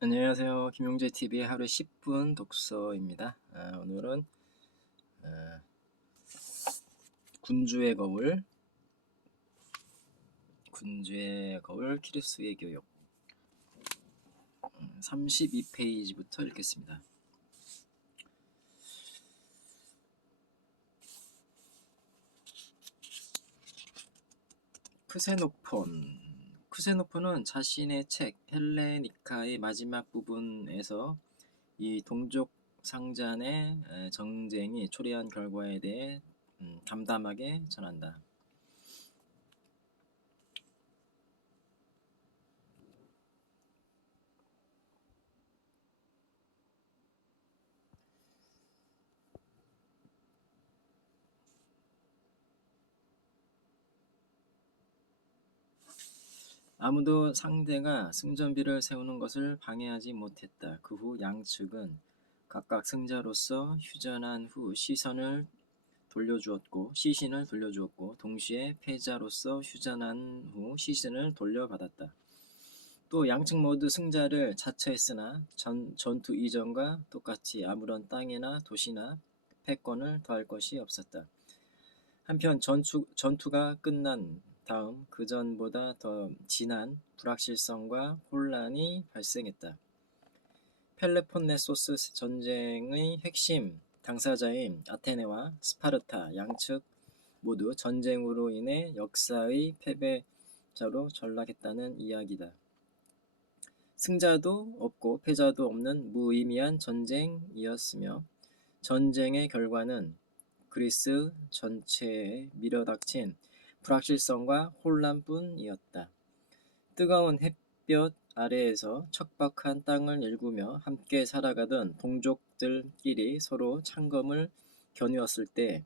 안녕하세요. 김용재 TV의 하루 10분 독서입니다. 오늘은 군주의 거울 키루스의 교육 32페이지부터 읽겠습니다. 크세노폰은 자신의 책 헬레니카의 마지막 부분에서 이 동족 상잔의 정쟁이 초래한 결과에 대해 담담하게 전한다. 아무도 상대가 승전비를 세우는 것을 방해하지 못했다. 그 후 양측은 각각 승자로서 휴전한 후 시신을 돌려주었고 동시에 패자로서 휴전한 후 시신을 돌려받았다. 또 양측 모두 승자를 자처했으나 전투 이전과 똑같이 아무런 땅이나 도시나 패권을 더할 것이 없었다. 한편 전투가 끝난 다음 그전보다 더 진한 불확실성과 혼란이 발생했다. 펠로폰네소스 전쟁의 핵심 당사자인 아테네와 스파르타 양측 모두 전쟁으로 인해 역사의 패배자로 전락했다는 이야기다. 승자도 없고 패자도 없는 무의미한 전쟁이었으며 전쟁의 결과는 그리스 전체에 밀어닥친 불확실성과 혼란뿐이었다. 뜨거운 햇볕 아래에서 척박한 땅을 일구며 함께 살아가던 동족들끼리 서로 창검을 겨누었을 때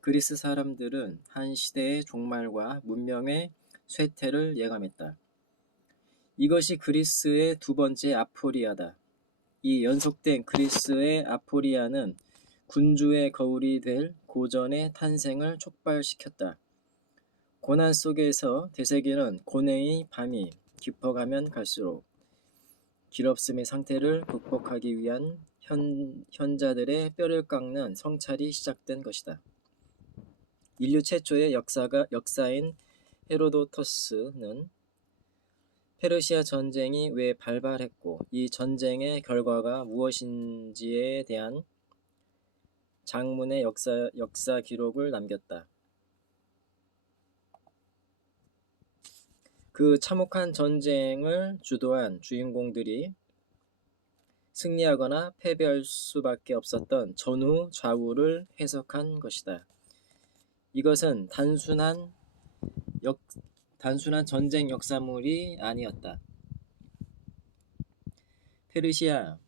그리스 사람들은 한 시대의 종말과 문명의 쇠퇴를 예감했다. 이것이 그리스의 두 번째 아포리아다. 이 연속된 그리스의 아포리아는 군주의 거울이 될 고전의 탄생을 촉발시켰다. 고난 속에서 되새기는 고뇌의 밤이 깊어가면 갈수록 길없음의 상태를 극복하기 위한 현자들의 뼈를 깎는 성찰이 시작된 것이다. 인류 최초의 역사인 헤로도토스는 페르시아 전쟁이 왜 발발했고 이 전쟁의 결과가 무엇인지에 대한 장문의 역사 기록을 남겼다. 그 참혹한 전쟁을 주도한 주인공들이 승리하거나 패배할 수밖에 없었던 전후 좌우를 해석한 것이다. 이것은 단순한 전쟁 역사물이 아니었다. 페르시아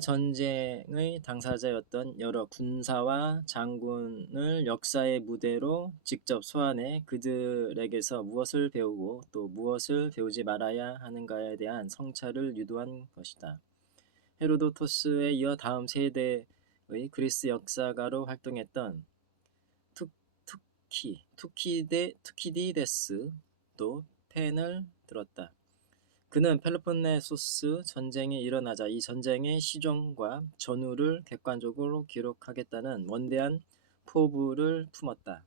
전쟁의 당사자였던 여러 군사와 장군을 역사의 무대로 직접 소환해 그들에게서 무엇을 배우고 또 무엇을 배우지 말아야 하는가에 대한 성찰을 유도한 것이다. 헤로도토스에 이어 다음 세대의 그리스 역사가로 활동했던 투키디데스도 펜을 들었다. 그는 펠로폰네소스 전쟁이 일어나자 이 전쟁의 시종과 전후를 객관적으로 기록하겠다는 원대한 포부를 품었다.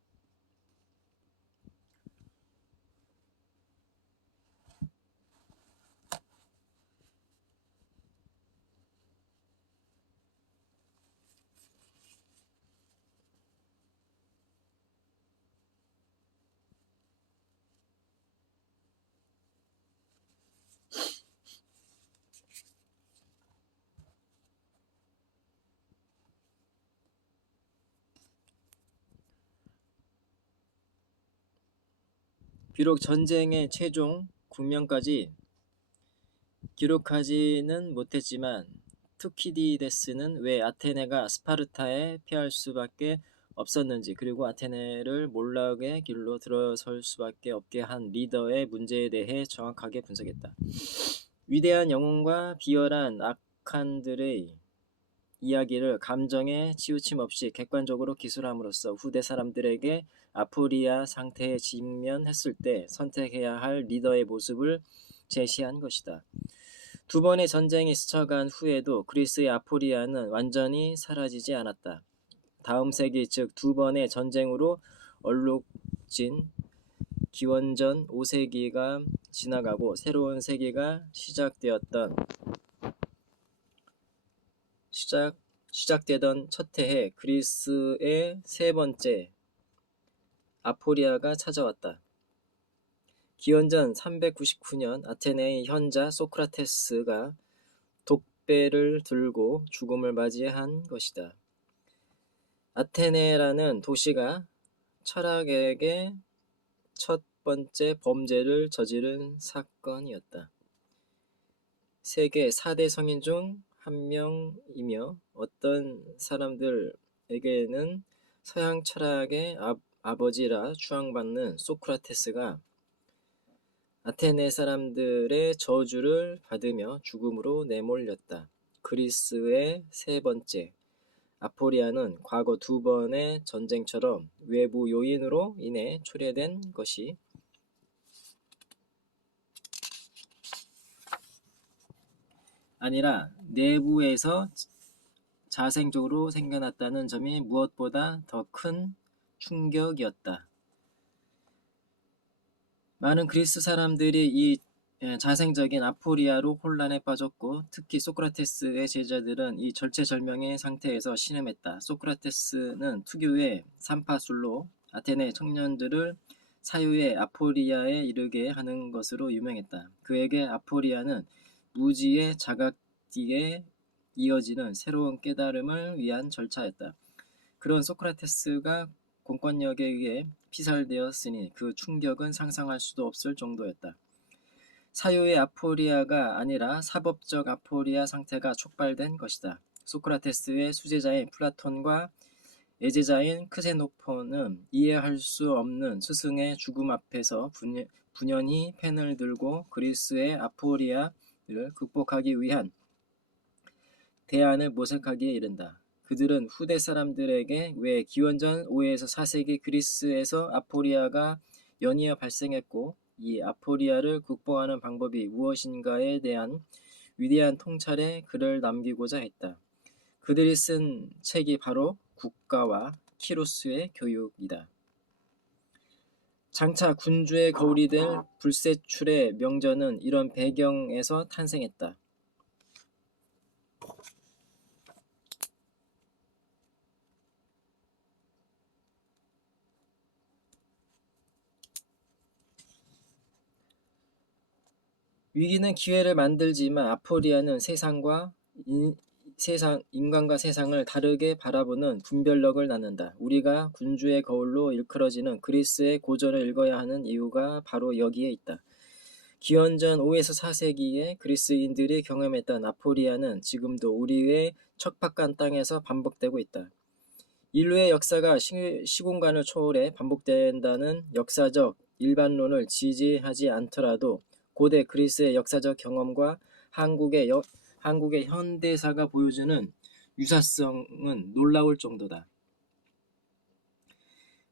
비록 전쟁의 최종 국면까지 기록하지는 못했지만 투키디데스는 왜 아테네가 스파르타에 패할 수밖에 없었는지 그리고 아테네를 몰락의 길로 들어설 수밖에 없게 한 리더의 문제에 대해 정확하게 분석했다. 위대한 영웅과 비열한 악한들의 이야기를 감정에 치우침 없이 객관적으로 기술함으로써 후대 사람들에게 아포리아 상태에 직면했을 때 선택해야 할 리더의 모습을 제시한 것이다. 두 번의 전쟁이 스쳐간 후에도 그리스의 아포리아는 완전히 사라지지 않았다. 다음 세기 즉 두 번의 전쟁으로 얼룩진 기원전 5세기가 지나가고 새로운 세기가 시작되던 첫 해에 그리스의 세 번째 아포리아가 찾아왔다. 기원전 399년 아테네의 현자 소크라테스가 독배를 들고 죽음을 맞이한 것이다. 아테네라는 도시가 철학에게 첫 번째 범죄를 저지른 사건이었다. 세계 4대 성인 중 한 명이며 어떤 사람들에게는 서양 철학의 아버지라 추앙받는 소크라테스가 아테네 사람들의 저주를 받으며 죽음으로 내몰렸다. 그리스의 세 번째 아포리아는 과거 두 번의 전쟁처럼 외부 요인으로 인해 초래된 것이 아니라 내부에서 자생적으로 생겨났다는 점이 무엇보다 더 큰 충격이었다. 많은 그리스 사람들이 이 자생적인 아포리아로 혼란에 빠졌고 특히 소크라테스의 제자들은 이 절체절명의 상태에서 신음했다. 소크라테스는 투교의 산파술로 아테네 청년들을 사유의 아포리아에 이르게 하는 것으로 유명했다. 그에게 아포리아는 무지의 자각디에 이어지는 새로운 깨달음을 위한 절차였다. 그런 소크라테스가 공권력에 의해 피살되었으니 그 충격은 상상할 수도 없을 정도였다. 사유의 아포리아가 아니라 사법적 아포리아 상태가 촉발된 것이다. 소크라테스의 수제자인 플라톤과 애제자인 크세노폰은 이해할 수 없는 스승의 죽음 앞에서 분연히 펜을 들고 그리스의 아포리아를 극복하기 위한 대안을 모색하기에 이른다. 그들은 후대 사람들에게 왜 기원전 5에서 4세기 그리스에서 아포리아가 연이어 발생했고 이 아포리아를 극복하는 방법이 무엇인가에 대한 위대한 통찰의 글을 남기고자 했다. 그들이 쓴 책이 바로 국가와 키로스의 교육이다. 장차 군주의 거울이 될 불세출의 명전은 이런 배경에서 탄생했다. 위기는 기회를 만들지만 아포리아는 인간과 세상을 다르게 바라보는 분별력을 낳는다. 우리가 군주의 거울로 일컬어지는 그리스의 고전을 읽어야 하는 이유가 바로 여기에 있다. 기원전 5에서 4세기에 그리스인들이 경험했던 아포리아는 지금도 우리의 척박한 땅에서 반복되고 있다. 인류의 역사가 시공간을 초월해 반복된다는 역사적 일반론을 지지하지 않더라도 고대 그리스의 역사적 경험과 한국의 현대사가 보여주는 유사성은 놀라울 정도다.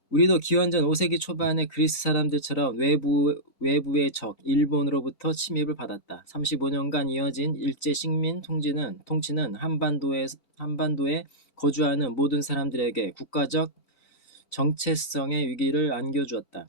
우리도 기원전 5세기 초반의 그리스 사람들처럼 외부의 적 일본으로부터 침입을 받았다. 35년간 이어진 일제 식민 통치는 한반도에 거주하는 모든 사람들에게 국가적 정체성의 위기를 안겨주었다.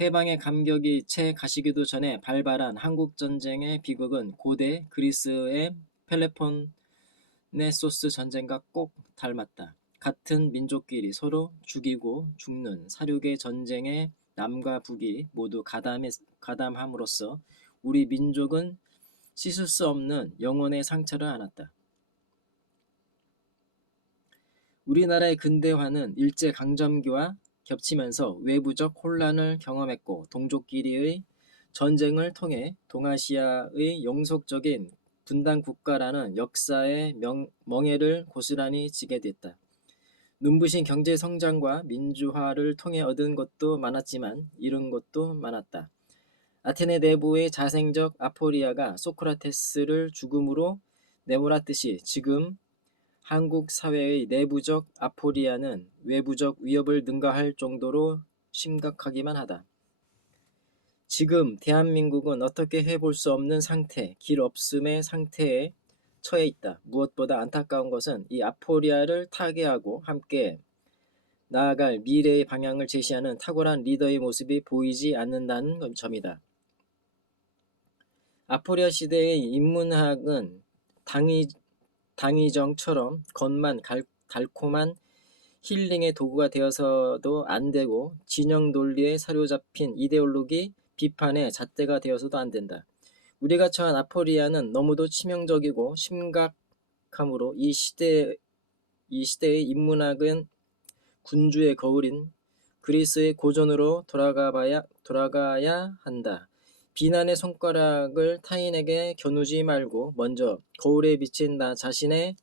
해방의 감격이 채 가시기도 전에 발발한 한국전쟁의 비극은 고대 그리스의 펠레폰네소스 전쟁과 꼭 닮았다. 같은 민족끼리 서로 죽이고 죽는 사륙의 전쟁에 남과 북이 모두 가담함으로써 우리 민족은 씻을 수 없는 영혼의 상처를 안았다. 우리나라의 근대화는 일제강점기와 겹치면서 외부적 혼란을 경험했고 동족끼리의 전쟁을 통해 동아시아의 영속적인 분단국가라는 역사의 멍에를 고스란히 지게 됐다. 눈부신 경제성장과 민주화를 통해 얻은 것도 많았지만 잃은 것도 많았다. 아테네 내부의 자생적 아포리아가 소크라테스를 죽음으로 내몰았듯이 지금 한국 사회의 내부적 아포리아는 외부적 위협을 능가할 정도로 심각하기만 하다. 지금 대한민국은 어떻게 해볼 수 없는 상태, 길 없음의 상태에 처해 있다. 무엇보다 안타까운 것은 이 아포리아를 타개하고 함께 나아갈 미래의 방향을 제시하는 탁월한 리더의 모습이 보이지 않는다는 점이다. 아포리아 시대의 인문학은 당위정처럼 겉만 달콤한 힐링의 도구가 되어서도 안 되고 진영 논리에 사로잡힌 이데올로기 비판의 잣대가 되어서도 안 된다. 우리가 처한 아포리아는 너무도 치명적이고 심각하므로 이 시대의 인문학은 군주의 거울인 그리스의 고전으로 돌아가야 한다. 비난의 손가락을 타인에게 겨누지 말고 먼저 거울에 비친 나 자신의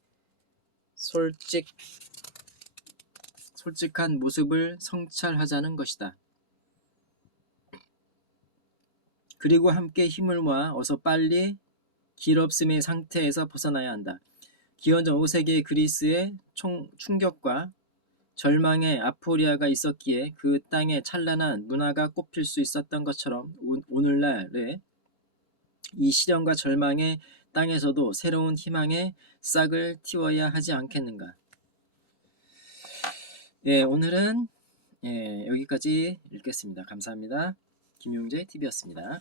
솔직한 모습을 성찰하자는 것이다. 그리고 함께 힘을 모아 어서 빨리 길 없음의 상태에서 벗어나야 한다. 기원전 5세기의 그리스의 충격과 절망의 아포리아가 있었기에 그 땅에 찬란한 문화가 꽃필 수 있었던 것처럼 오늘날의 이 시련과 절망의 땅에서도 새로운 희망의 싹을 틔워야 하지 않겠는가. 예, 오늘은 여기까지 읽겠습니다. 감사합니다. 김용재 TV였습니다.